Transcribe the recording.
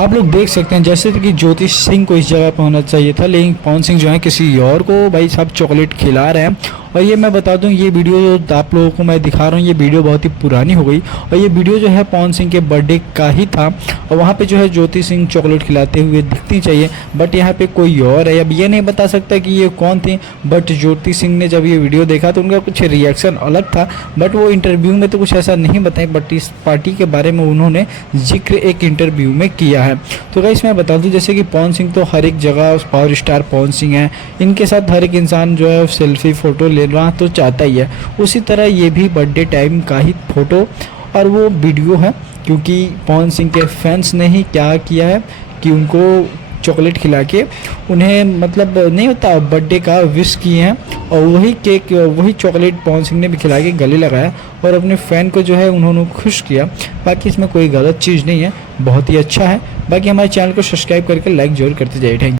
आप लोग देख सकते हैं जैसे कि ज्योति सिंह को इस जगह पे होना चाहिए था, लेकिन पवन सिंह जो है किसी और को भाई साहब चॉकलेट खिला रहे हैं। और ये मैं बता दूं, ये वीडियो जो आप लोगों को मैं दिखा रहा हूँ, ये वीडियो बहुत ही पुरानी हो गई और ये वीडियो जो है पवन सिंह के बर्थडे का ही था। और वहाँ पे जो है ज्योति सिंह चॉकलेट खिलाते हुए दिखनी चाहिए, बट यहाँ पे कोई और है। अब ये नहीं बता सकता कि ये कौन थी, बट ज्योति सिंह ने जब ये वीडियो देखा तो उनका कुछ रिएक्शन अलग था, बट वो इंटरव्यू में तो कुछ ऐसा नहीं बताए, बट इस पार्टी के बारे में उन्होंने जिक्र एक इंटरव्यू में किया है। तो गाइस मैं बता दूं, जैसे कि पवन सिंह तो हर एक जगह पावर स्टार पवन सिंह है, इनके साथ हर एक इंसान जो है सेल्फी फ़ोटो लेना तो चाहता ही है। उसी तरह ये भी बर्थडे टाइम का ही फ़ोटो और वो वीडियो है, क्योंकि पवन सिंह के फैंस ने ही क्या किया है कि उनको चॉकलेट खिला के उन्हें मतलब नहीं होता बर्थडे का विश किए हैं, और वही केक वही चॉकलेट पवन सिंह ने भी खिला के गले लगाया और अपने फ़ैन को जो है उन्होंने खुश किया। बाकी इसमें कोई गलत चीज़ नहीं है, बहुत ही अच्छा है। बाकी हमारे चैनल को सब्सक्राइब करके लाइक जरूर करते जाइए। Thank you.